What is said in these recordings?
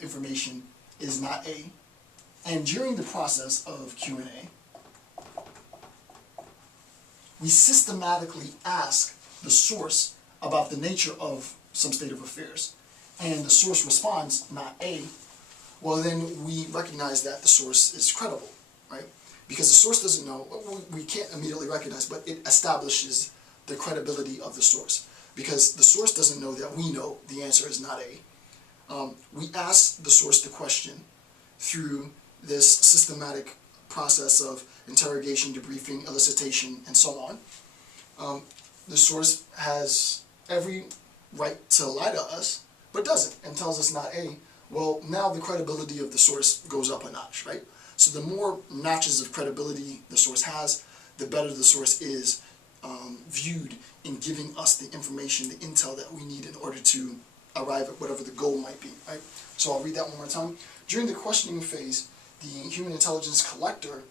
of information is not A. And during the process of Q&A, we systematically ask the source about the nature of some state of affairs, and the source responds not A, well then we recognize that the source is credible, right? Because the source doesn't know, we can't immediately recognize, but it establishes the credibility of the source. Because the source doesn't know that we know the answer is not A. We ask the source the question through this systematic process of interrogation, debriefing, elicitation, and so on. The source has every right to lie to us, but doesn't, and tells us not A. Well, now the credibility of the source goes up a notch, right? So the more notches of credibility the source has, the better the source is viewed in giving us the information, the intel that we need in order to arrive at whatever the goal might be, right? So I'll read that one more time. During the questioning phase, the human intelligence collector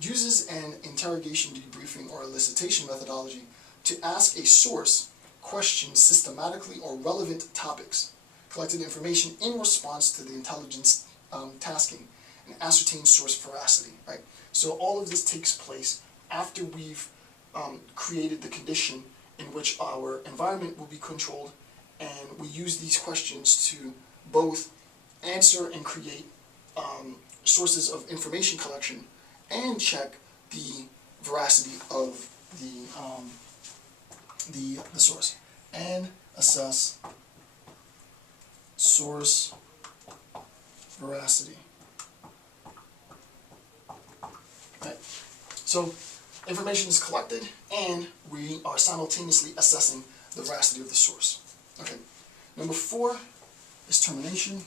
uses an interrogation, debriefing, or elicitation methodology to ask a source questions systematically or relevant topics, collected information in response to the intelligence tasking, and ascertain source veracity, right? So all of this takes place after we've created the condition in which our environment will be controlled, and we use these questions to both answer and create sources of information collection and check the veracity of the source, and assess source veracity. Right. So information is collected, and we are simultaneously assessing the veracity of the source. Okay. Number 4 is termination.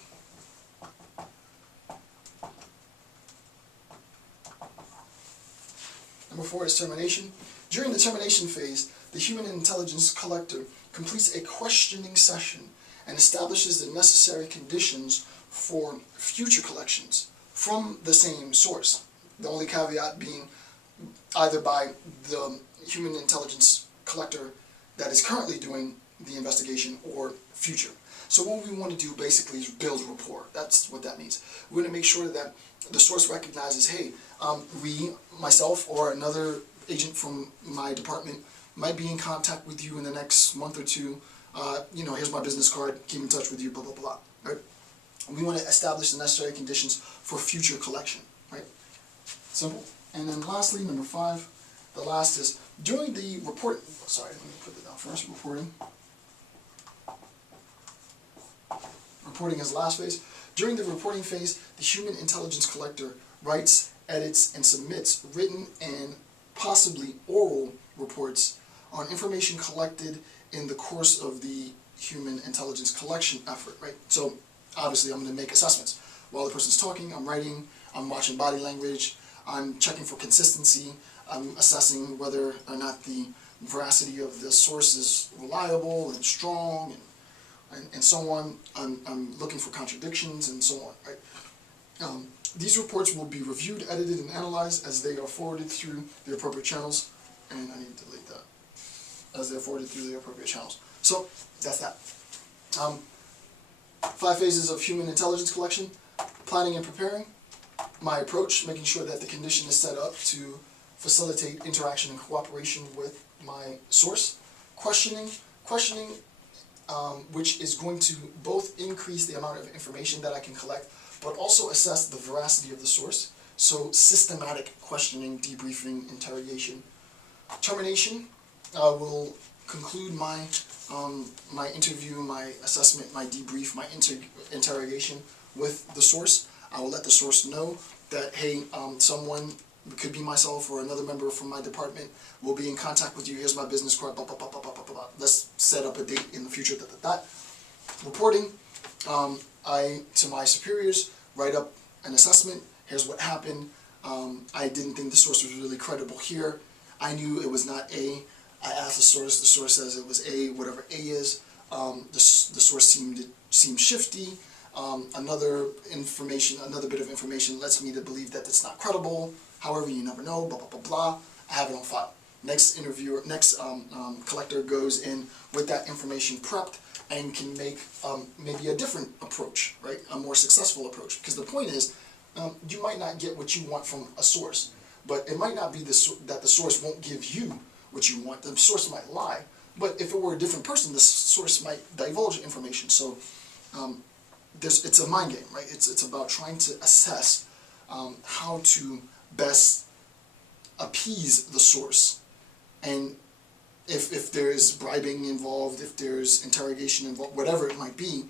Number 4 is termination. During the termination phase, the human intelligence collector completes a questioning session and establishes the necessary conditions for future collections from the same source. The only caveat being either by the human intelligence collector that is currently doing the investigation or future. So what we want to do basically is build rapport. That's what that means. We want to make sure that the source recognizes, hey, myself or another agent from my department might be in contact with you in the next month or two. Here's my business card, keep in touch with you, blah, blah, blah, right? And we want to establish the necessary conditions for future collection, right? Simple. And then lastly, number 5, the last is, during the report, sorry, let me put it down first, reporting. Reporting is the last phase. During the reporting phase, the human intelligence collector writes, edits, and submits written and possibly oral reports on information collected in the course of the human intelligence collection effort, right? So obviously I'm going to make assessments. While the person's talking, I'm writing, I'm watching body language, I'm checking for consistency, I'm assessing whether or not the veracity of the source is reliable and strong, and so on. I'm looking for contradictions and so on, right? These reports will be reviewed, edited, and analyzed as they are forwarded through the appropriate channels, and I need to delete that, as they're forwarded through the appropriate channels. So, that's that. 5 phases of human intelligence collection: planning and preparing, my approach, making sure that the condition is set up to facilitate interaction and cooperation with my source, questioning, which is going to both increase the amount of information that I can collect, but also assess the veracity of the source. So systematic questioning, debriefing, interrogation. Termination will conclude my my interview, my assessment, my debrief, my interrogation with the source. I will let the source know that, hey, someone, it could be myself or another member from my department, will be in contact with you. Here's my business card, blah, blah, blah, blah, blah, blah, blah. Let's set up a date in the future, Reporting, I, to my superiors, write up an assessment. Here's what happened. I didn't think the source was really credible here. I knew it was not A. I asked the source says it was A, whatever A is. The source seemed shifty. Another bit of information lets me to believe that it's not credible. However, you never know, blah, blah, blah, blah. I have it on file. Next collector goes in with that information prepped and can make maybe a different approach, right? A more successful approach. Because the point is, you might not get what you want from a source, but it might not be that the source won't give you what you want. The source might lie, but if it were a different person, the source might divulge information. So it's a mind game, right? It's about trying to assess how to best appease the source, and if there's bribing involved, if there's interrogation involved, whatever it might be,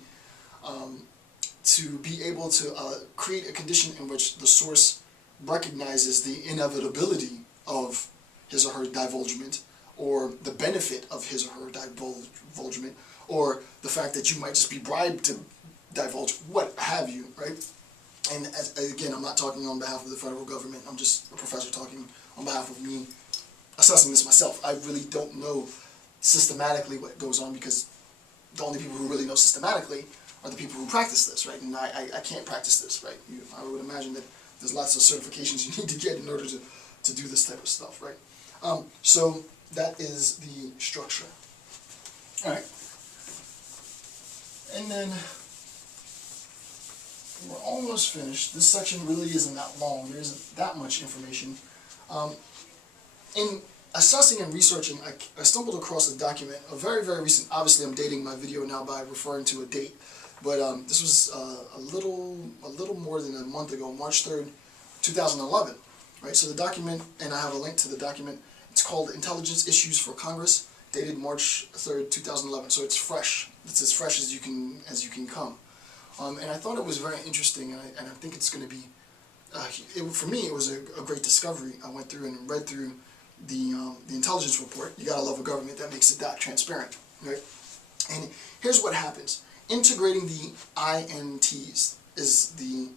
to be able to create a condition in which the source recognizes the inevitability of his or her divulgement, or the benefit of his or her divulgement, or the fact that you might just be bribed to divulge, what have you, right? And again, I'm not talking on behalf of the federal government, I'm just a professor talking on behalf of me assessing this myself. I really don't know systematically what goes on, because the only people who really know systematically are the people who practice this, right? And I can't practice this, right? I would imagine that there's lots of certifications you need to get in order to do this type of stuff, right? So that is the structure. All right. And then we're almost finished. This section really isn't that long. There isn't that much information. In assessing and researching, I stumbled across a document, a very, very recent, obviously I'm dating my video now by referring to a date, but this was a little more than a month ago, March 3rd, 2011, right? So the document, and I have a link to the document, it's called Intelligence Issues for Congress, dated March 3rd, 2011, so it's fresh. It's as fresh as you can come. And I thought it was very interesting, and I think it's going to be, for me, it was a great discovery. I went through and read through the intelligence report. You gotta love a government that makes it that transparent, right? And here's what happens. Integrating the INTs is the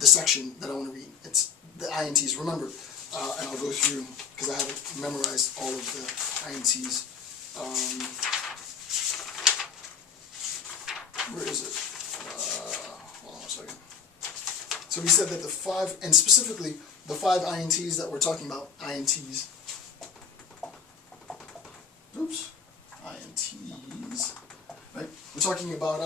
section that I want to read. It's the INTs. Remember, and I'll go through, because I haven't memorized all of the INTs. Where is it? Hold on a second. So we said that the 5, and specifically the 5 INTs that we're talking about, INTs. Oops. INTs. Right? We're talking about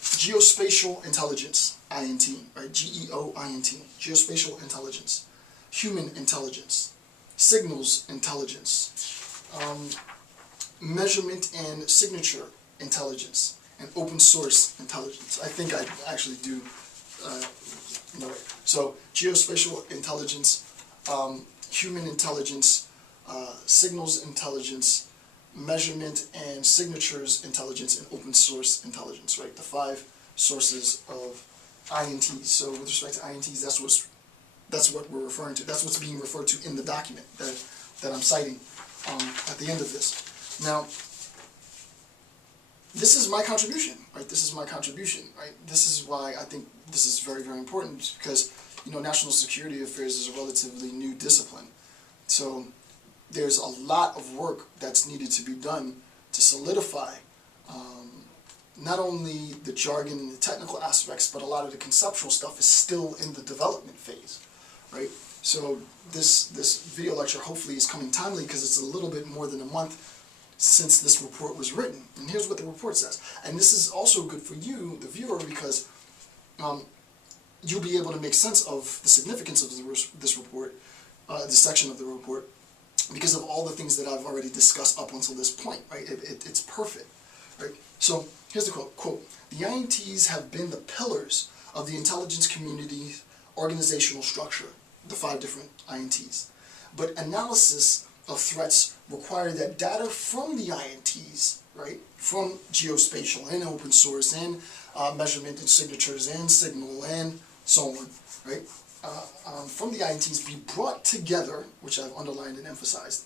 geospatial intelligence, INT, right? GEOINT, geospatial intelligence, human intelligence, signals intelligence, measurement and signature intelligence, and open source intelligence. I think I actually do know it. So geospatial intelligence, human intelligence, signals intelligence, measurement and signatures intelligence, and open source intelligence, right? The 5 sources of INTs. So with respect to INTs, that's what we're referring to. That's what's being referred to in the document that I'm citing at the end of this. Now, this is my contribution, right? This is my contribution, right? This is why I think this is very, very important, because, you know, national security affairs is a relatively new discipline. So there's a lot of work that's needed to be done to solidify not only the jargon and the technical aspects, but a lot of the conceptual stuff is still in the development phase, right? So this video lecture hopefully is coming timely, because it's a little bit more than a month since this report was written. And here's what the report says. And this is also good for you, the viewer, because you'll be able to make sense of the significance of this report, this section of the report, because of all the things that I've already discussed up until this point, right? It's perfect, right? So here's the quote. Quote, "The INTs have been the pillars of the intelligence community's organizational structure," the 5 different INTs. "But analysis of threats require that data from the INTs, right, from geospatial and open source and measurement and signatures and signal and so on, right, from the INTs be brought together," which I've underlined and emphasized,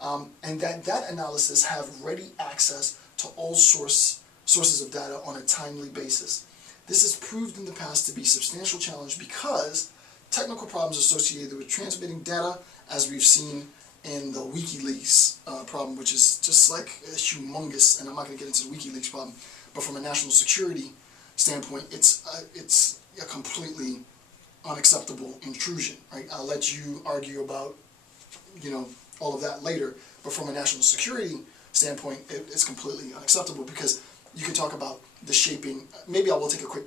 "and that analysis have ready access to all sources of data on a timely basis. This has proved in the past to be a substantial challenge because technical problems associated with transmitting data, as we've seen in the WikiLeaks problem, which is just like humongous, and I'm not going to get into the WikiLeaks problem, but from a national security standpoint, it's a completely unacceptable intrusion, right? I'll let you argue about, you know, all of that later, but from a national security standpoint, it's completely unacceptable, because you can talk about the shaping. Maybe I will take a quick